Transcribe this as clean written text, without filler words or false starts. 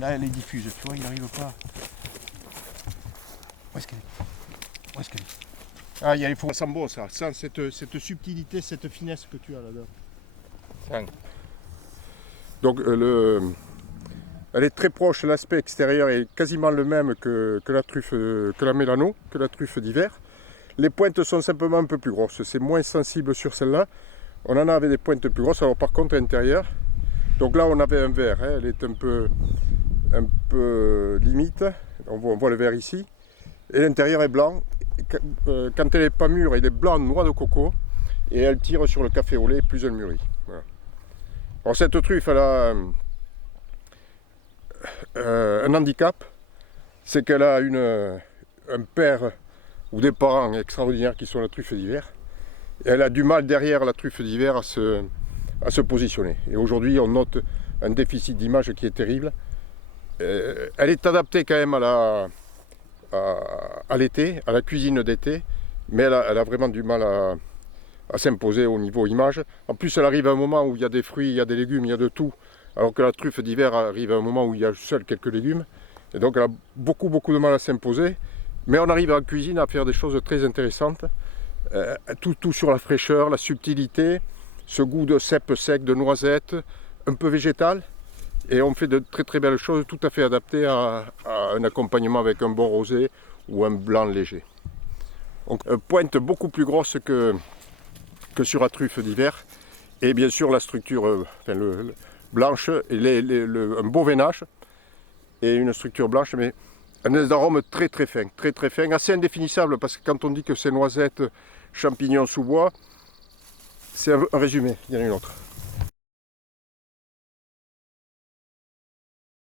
Là, elle est diffuse, tu vois, il n'arrive pas. Où est-ce qu'elle est? Où est-ce qu'elle est? Ah, il y a les fonds. Ça sent bon, ça. Sans cette subtilité, cette finesse que tu as là-dedans. Donc, elle est très proche, l'aspect extérieur est quasiment le même que la truffe, que la Mélano, que la truffe d'hiver. Les pointes sont simplement un peu plus grosses, c'est moins sensible sur celle-là. On en a avec des pointes plus grosses, alors par contre à l'intérieur, donc là on avait un vert, hein, elle est un peu limite, on voit le vert ici, et l'intérieur est blanc. Quand elle n'est pas mûre, elle est blanc noix de coco, et elle tire sur le café au lait, plus elle mûrit. Voilà. Alors cette truffe, elle a un handicap, c'est qu'elle a un père ou des parents extraordinaires qui sont la truffe d'hiver. Et elle a du mal derrière la truffe d'hiver à se positionner. Et aujourd'hui, on note un déficit d'image qui est terrible. Elle est adaptée quand même à l'été, à la cuisine d'été, mais elle a vraiment du mal à s'imposer au niveau image. En plus, elle arrive à un moment où il y a des fruits, il y a des légumes, il y a de tout, alors que la truffe d'hiver arrive à un moment où il y a seuls quelques légumes. Et donc, elle a beaucoup de mal à s'imposer. Mais on arrive en cuisine à faire des choses très intéressantes. Tout sur la fraîcheur, la subtilité, ce goût de cèpe sec, de noisette, un peu végétal. Et on fait de très belles choses, tout à fait adaptées à un accompagnement avec un bon rosé ou un blanc léger. Donc, pointe beaucoup plus grosse que sur la truffe d'hiver. Et bien sûr la structure blanche, et un beau veinage et une structure blanche, mais un arôme très fin, assez indéfinissable, parce que quand on dit que c'est noisettes, champignons sous bois, c'est un résumé, il y en a une autre.